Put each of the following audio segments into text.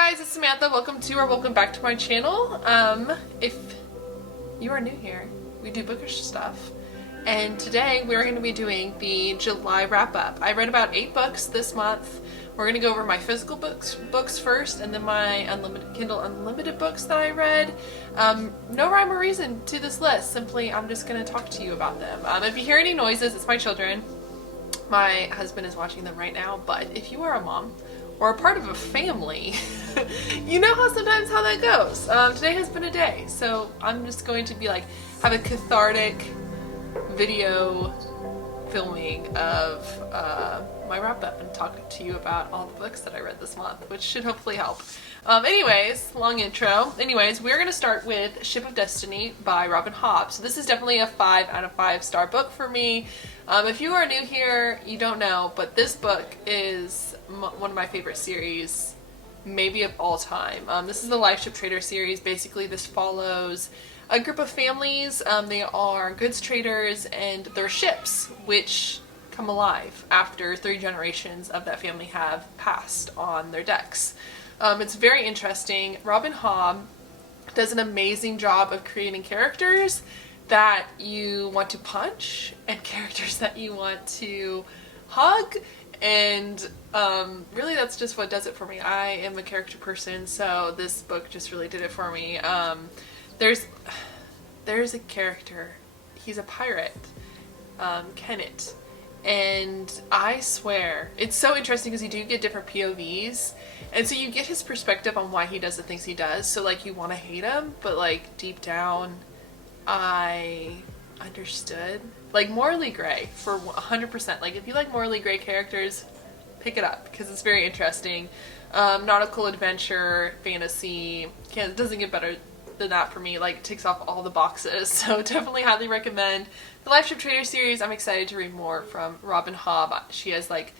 guys, it's Samantha. Welcome to or welcome back to my channel. If you are new here, we do bookish stuff. And today we're going to be doing the July wrap-up. I read about 8 books this month. We're going to go over my physical books first, and then my Kindle Unlimited books that I read. No rhyme or reason to this list. Simply, I'm just going to talk to you about them. If you hear any noises, it's my children. My husband is watching them right now, but if you are a mom or a part of a family, you know how sometimes how that goes. Today has been a day, so I'm just going to be like, have a cathartic video filming of my wrap up and talk to you about all the books that I read this month, which should hopefully help. Anyways, long intro. Anyways, we're going to start with Ship of Destiny by Robin Hobbs. So this is definitely a 5 out of 5 star book for me. If you are new here, you don't know, but this book is one of my favorite series, maybe of all time. This is the Life Ship Trader series. Basically, this follows a group of families. They are goods traders, and their ships, which come alive after 3 generations of that family have passed on their decks. It's very interesting. Robin Hobb does an amazing job of creating characters that you want to punch and characters that you want to hug, and really that's just what does it for me. I am a character person, so this book just really did it for me. There's a character, he's a pirate, Kenneth, and I swear it's so interesting because you do get different POVs, and so you get his perspective on why he does the things he does. So like, you want to hate him, but like deep down I understood. Like morally gray for 100%. Like if you like morally gray characters, pick it up because it's very interesting. Nautical adventure, fantasy, it doesn't get better than that for me. Like, it ticks off all the boxes, so definitely highly recommend the Life Ship Trader series. I'm excited to read more from Robin Hobb. She has like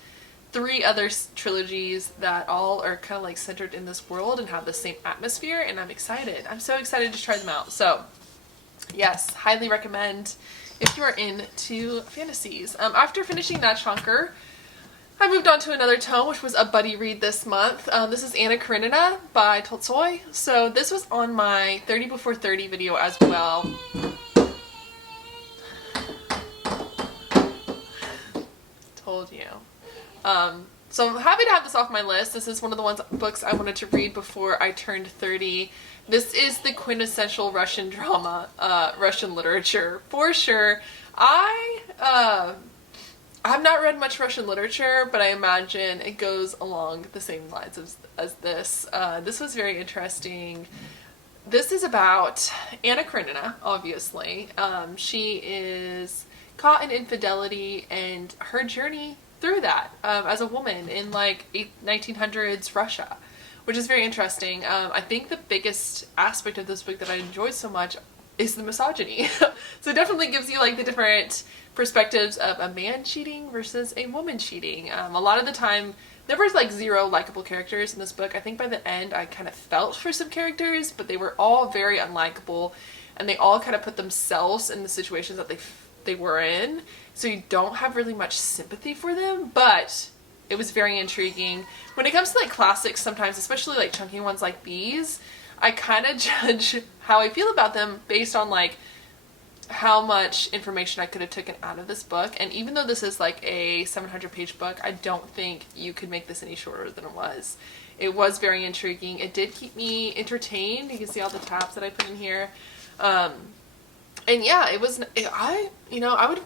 3 other trilogies that all are kind of like centered in this world and have the same atmosphere, and I'm excited. I'm so excited to try them out. So yes, highly recommend if you are into fantasies. After finishing that chunker, I moved on to another tome, which was a buddy read this month. This is Karenina by Toltzoy. So this was on my 30 before 30 video as well. Told you. So I'm happy to have this off my list. This is one of the books I wanted to read before I turned 30. This is the quintessential Russian drama, Russian literature, for sure. I have not read much Russian literature, but I imagine it goes along the same lines as this. This was very interesting. This is about Anna Karenina, obviously. She is caught in infidelity and her journey through that as a woman in like 1900s Russia, which is very interesting. I think the biggest aspect of this book that I enjoyed so much is the misogyny. So it definitely gives you like the different perspectives of a man cheating versus a woman cheating. A lot of the time there was like 0 likable characters in this book. I think by the end I kind of felt for some characters, but they were all very unlikable, and they all kind of put themselves in the situations that they were in, so you don't have really much sympathy for them, but it was very intriguing. When it comes to like classics sometimes, especially like chunky ones like these, I kind of judge how I feel about them based on like how much information I could have taken out of this book. And even though this is like a 700-page book, I don't think you could make this any shorter than it was. It was very intriguing. It did keep me entertained. You can see all the tabs that I put in here. And yeah, it was, I would,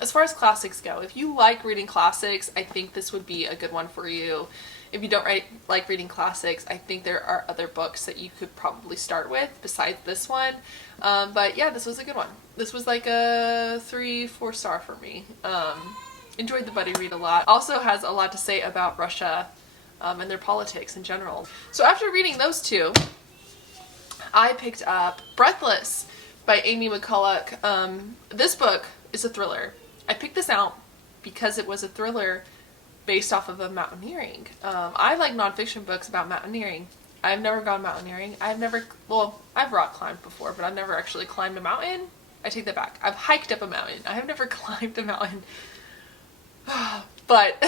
as far as classics go, if you like reading classics, I think this would be a good one for you. If you don't like reading classics, I think there are other books that you could probably start with besides this one. But yeah, this was a good one. This was like a 3-4 star for me. Enjoyed the buddy read a lot. Also has a lot to say about Russia and their politics in general. So after reading those 2, I picked up Breathless by Amy Mcculloch. This book is a thriller. I picked this out because it was a thriller based off of a mountaineering. I like nonfiction books about mountaineering. I've never gone mountaineering. I've rock climbed before, but I've never actually climbed a mountain. I take that back. I've hiked up a mountain. I have never climbed a mountain. But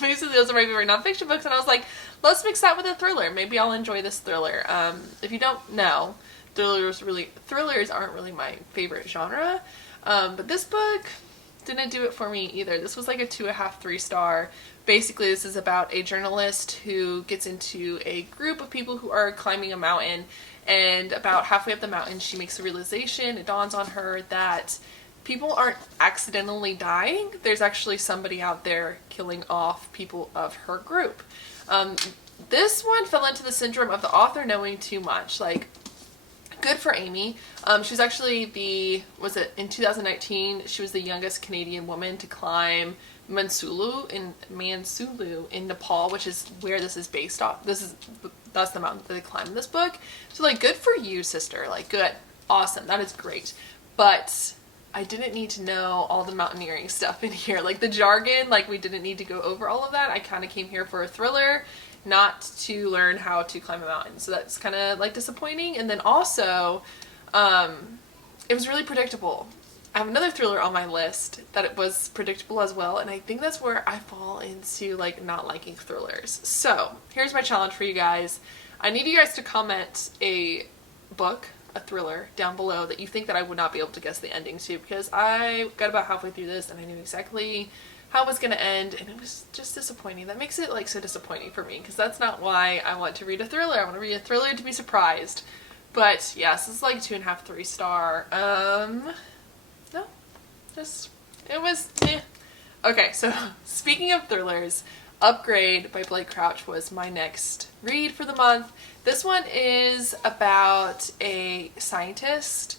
basically those are my favorite nonfiction books, and I was like, let's mix that with a thriller. Maybe I'll enjoy this thriller. If you don't know, thrillers aren't really my favorite genre. But this book didn't do it for me either. This was like a 2.5, 3-star. Basically, this is about a journalist who gets into a group of people who are climbing a mountain, and about halfway up the mountain, she makes a realization. It dawns on her that people aren't accidentally dying. There's actually somebody out there killing off people of her group. This one fell into the syndrome of the author knowing too much. Like, good for Amy. She was actually in 2019, she was the youngest Canadian woman to climb Mansulu in Nepal, which is where this is based off. That's the mountain that they climb in this book. So like, good for you, sister. Like, good. Awesome. That is great. But I didn't need to know all the mountaineering stuff in here. Like the jargon, like we didn't need to go over all of that. I kind of came here for a thriller, not to learn how to climb a mountain. So that's kind of like disappointing. And then also, it was really predictable. I have another thriller on my list that it was predictable as well, and I think that's where I fall into like not liking thrillers. So here's my challenge for you guys. I need you guys to comment a book, a thriller, down below that you think that I would not be able to guess the ending to, because I got about halfway through this and I knew exactly how it was going to end, and it was just disappointing. That makes it like so disappointing for me, because that's not why I want to read a thriller. I want to read a thriller to be surprised. But yes, this is like 2.5, 3-star. No, just, it was, eh. Okay, so speaking of thrillers, Upgrade by Blake Crouch was my next read for the month. This one is about a scientist.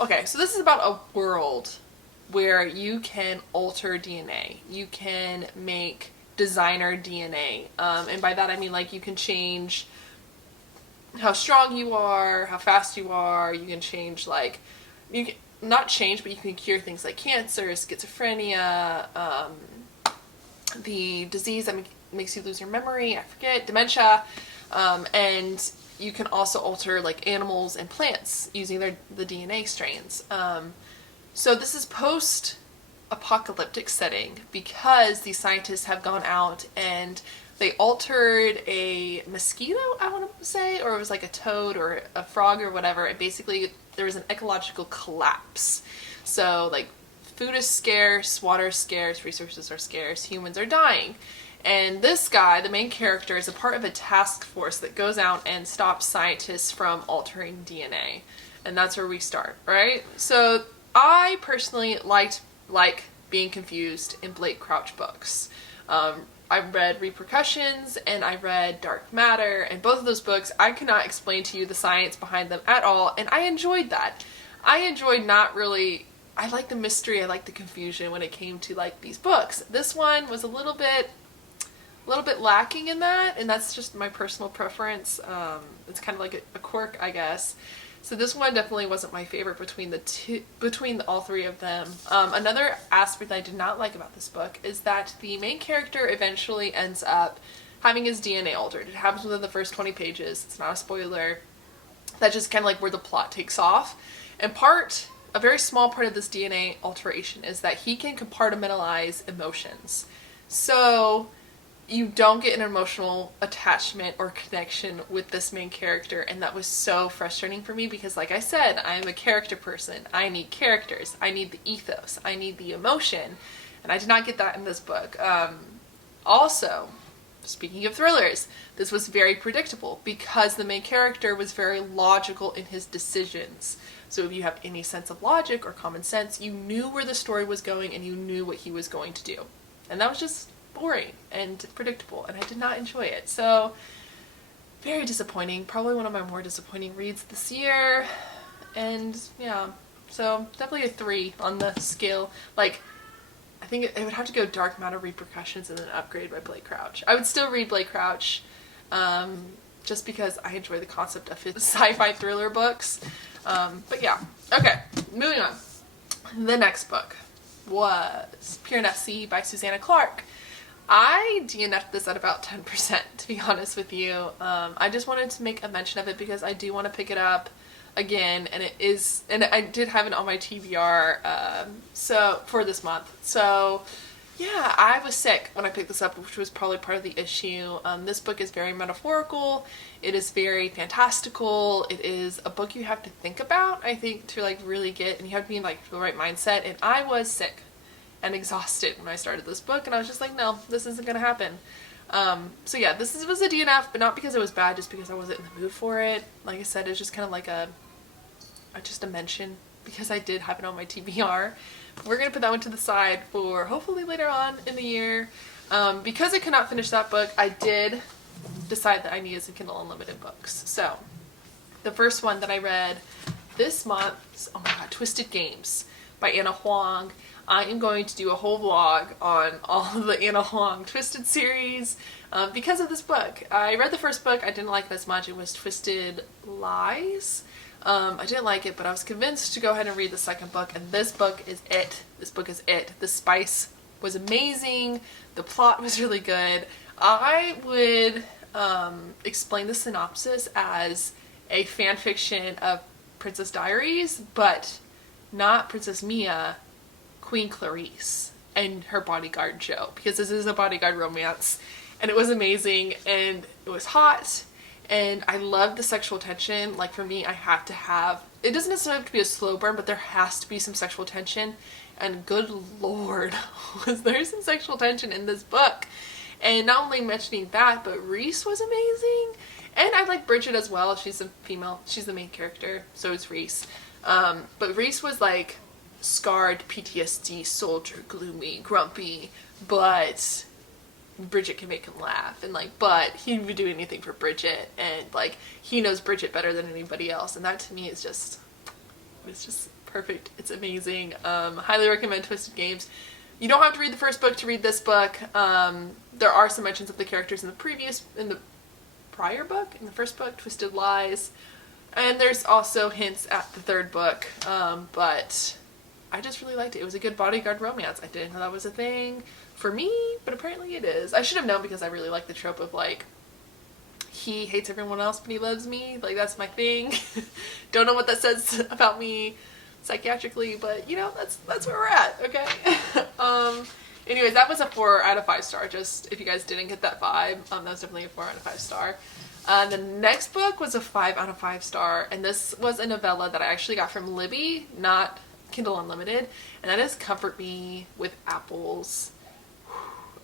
Okay, so this is about a world where you can alter DNA. You can make designer DNA. And by that I mean like you can change how strong you are, how fast you are. You can change like, you can, not change, but you can cure things like cancer, schizophrenia, the disease that makes you lose your memory, I forget, dementia, and you can also alter like animals and plants using the DNA strains. So this is post-apocalyptic setting because these scientists have gone out and they altered a mosquito, I want to say, or it was like a toad or a frog or whatever, and basically there was an ecological collapse. So like, food is scarce, water is scarce, resources are scarce, humans are dying. And this guy, the main character, is a part of a task force that goes out and stops scientists from altering DNA. And that's where we start, right? So I personally like being confused in Blake Crouch books. I read Repercussions and I read Dark Matter, and both of those books I could not explain to you the science behind them at all, and I enjoyed that. I enjoyed I like the mystery, I like the confusion when it came to like these books. This one was a little bit lacking in that, and that's just my personal preference. It's kind of like a quirk, I guess. So this one definitely wasn't my favorite between all three of them. Another aspect I did not like about this book is that the main character eventually ends up having his DNA altered. It happens within the first 20 pages. It's not a spoiler. That's just kind of like where the plot takes off. And a very small part of this DNA alteration is that he can compartmentalize emotions. So you don't get an emotional attachment or connection with this main character, and that was so frustrating for me because, like I said, I'm a character person. I need characters. I need the ethos. I need the emotion, and I did not get that in this book. Also, speaking of thrillers, this was very predictable because the main character was very logical in his decisions. So if you have any sense of logic or common sense, you knew where the story was going and you knew what he was going to do. And that was just boring and predictable, and I did not enjoy it. So very disappointing. Probably one of my more disappointing reads this year. And yeah, so definitely a 3 on the scale. Like, I think it would have to go Dark Matter, Repercussions, and then Upgrade by Blake Crouch. I would still read Blake Crouch just because I enjoy the concept of his sci-fi thriller books. But yeah, okay, moving on. The next book was Pure Enough Sea by Susannah Clark. I DNF'd this at about 10%, to be honest with you. I just wanted to make a mention of it because I do want to pick it up again, and I did have it on my TBR so for this month. So Yeah, I was sick when I picked this up, which was probably part of the issue. This book is very metaphorical. It is very fantastical. It is a book you have to think about, I think, to like really get, and you have to be in like the right mindset. And I was sick and exhausted when I started this book, and I was just like, no, this isn't gonna happen. So yeah, was a DNF, but not because it was bad, just because I wasn't in the mood for it. Like I said, it's just kind of like just a mention, because I did have it on my TBR. We're gonna put that one to the side for hopefully later on in the year. Because I could not finish that book, I did decide that I needed some Kindle Unlimited books. So the first one that I read this month, oh my god, Twisted Games by Anna Huang. I am going to do a whole vlog on all of the Anna Huang Twisted series because of this book. I read the first book, I didn't like it as much. It was Twisted Lies. I didn't like it, but I was convinced to go ahead and read the second book, and this book is it. This book is it. The spice was amazing. The plot was really good. I would explain the synopsis as a fan fiction of Princess Diaries, but not Princess Mia, Queen Clarice and her bodyguard Joe, because this is a bodyguard romance, and it was amazing, and it was hot. And I love the sexual tension. Like for me, I have to have, it doesn't necessarily have to be a slow burn, but there has to be some sexual tension. And good lord, was there some sexual tension in this book. And not only mentioning that, but Reese was amazing. And I like Bridget as well. She's a female, she's the main character, so is Reese. But Reese was like scarred PTSD soldier, gloomy, grumpy, but Bridget can make him laugh, and like, but he would do anything for Bridget, and like he knows Bridget better than anybody else, and that to me is just, it's just perfect. It's amazing. Highly recommend Twisted Games. You don't have to read the first book to read this book. There are some mentions of the characters in the prior book, in the first book, Twisted Lies, and there's also hints at the third book, but I just really liked it. It was a good bodyguard romance. I didn't know that was a thing for me, but apparently it is. I should have known, because I really like the trope of like, he hates everyone else but he loves me. Like, that's my thing. Don't know what that says about me psychiatrically, but you know, that's where we're at, okay? Anyways, that was a 4 out of 5 star, just if you guys didn't get that vibe. That was definitely a 4 out of 5 star. The next book was a 5 out of 5 star, and this was a novella that I actually got from Libby, not Kindle Unlimited, and that is Comfort Me with Apples.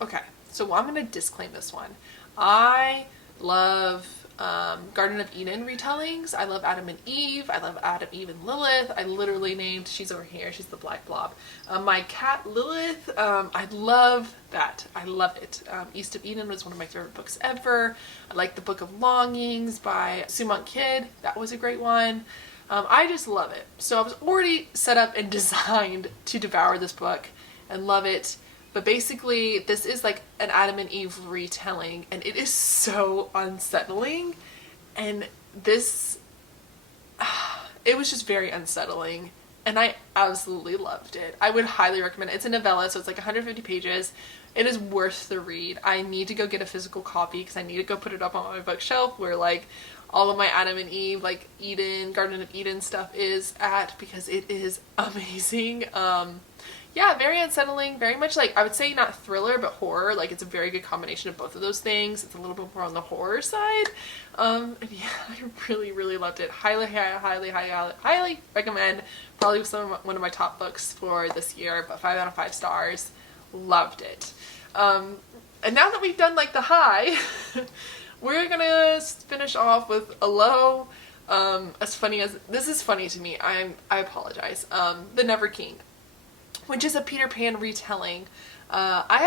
Okay, so I'm going to disclaim this one. I love Garden of Eden retellings. I love Adam and Eve. I love Adam, Eve, and Lilith. I literally named, she's over here, she's the black blob, my cat Lilith. I love that. I love it. East of Eden was one of my favorite books ever. I like the Book of Longings by Sumont Kid. That was a great one. I just love it. So I was already set up and designed to devour this book and love it. But basically, this is like an Adam and Eve retelling, and it is so unsettling. And this, it was just very unsettling, and I absolutely loved it. I would highly recommend it. It's a novella, so it's like 150 pages. It is worth the read. I need to go get a physical copy, because I need to go put it up on my bookshelf where like all of my Adam and Eve, like Eden, Garden of Eden stuff is at, because it is amazing. Yeah, very unsettling, very much like, I would say not thriller, but horror. Like, it's a very good combination of both of those things. It's a little bit more on the horror side. And yeah, I really, really loved it. Highly, highly, highly, highly recommend. Probably one of my top books for this year, but 5 out of 5 stars. Loved it. And now that we've done like the high, we're gonna finish off with a low. As funny as, this is funny to me, I apologize. The Never King, which is a Peter Pan retelling. I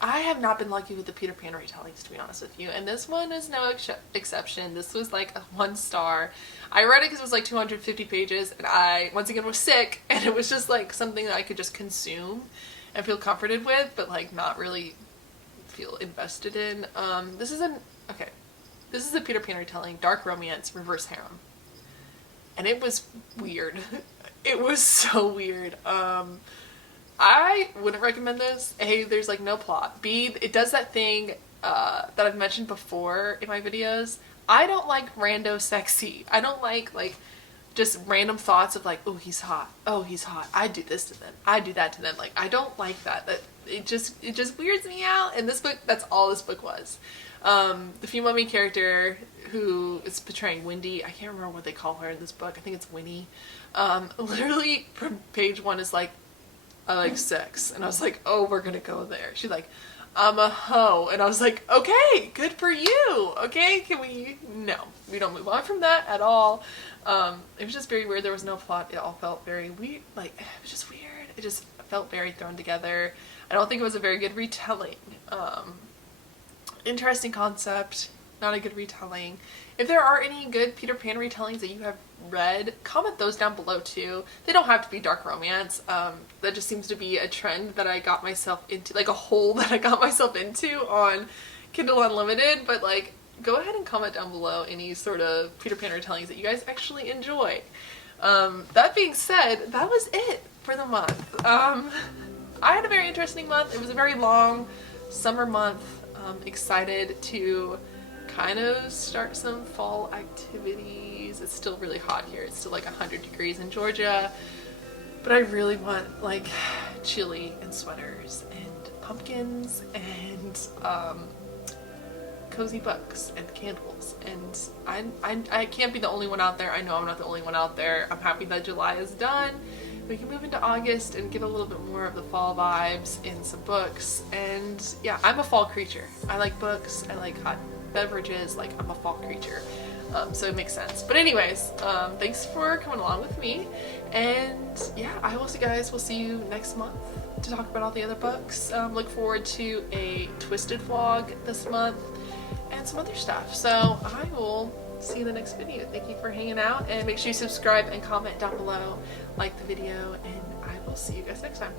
have not been lucky with the Peter Pan retellings, to be honest with you, and this one is no exception. This was like a 1 star. I read it because it was like 250 pages, and I, once again, was sick, and it was just like something that I could just consume and feel comforted with, but like not really feel invested in. This is a Peter Pan retelling, dark romance, reverse harem, and it was weird. It was so weird. I wouldn't recommend this. A, there's like no plot. B, it does that thing that I've mentioned before in my videos. I don't like rando sexy. I don't like just random thoughts of like, oh, he's hot. Oh, he's hot. I do this to them. I do that to them. Like, I don't like that. It just weirds me out. And this book, that's all this book was. The female main character who is portraying Wendy, I can't remember what they call her in this book. I think it's Winnie. Literally from page 1 is like, I like sex. And I was like, oh, we're gonna go there. She's like, I'm a hoe. And I was like, okay, good for you. Okay, can we? No, we don't move on from that at all. It was just very weird. There was no plot. It all felt very weird. Like, it was just weird. It just felt very thrown together. I don't think it was a very good retelling. Interesting concept, not a good retelling. If there are any good Peter Pan retellings that you have read, comment those down below too. They don't have to be dark romance. That just seems to be a trend that I got myself into, like a hole that I got myself into on Kindle Unlimited. But like, go ahead and comment down below any sort of Peter Pan retellings that you guys actually enjoy. That being said, that was it for the month. I had a very interesting month. It was a very long summer month. Excited to kind of start some fall activities. It's still really hot here. It's still like 100 degrees in Georgia, but I really want like chili and sweaters and pumpkins and cozy books and candles. And I can't be the only one out there. I know I'm not the only one out there. I'm happy that July is done. We can move into August and get a little bit more of the fall vibes in some books. And yeah, I'm a fall creature. I like books, I like hot beverages, like I'm a fall creature. So it makes sense. But anyways, thanks for coming along with me. And yeah, I will see you guys. We'll see you next month to talk about all the other books. Look forward to a Twisted vlog this month and some other stuff. So I will see you in the next video. Thank you for hanging out, and make sure you subscribe and comment down below, like the video, and I will see you guys next time.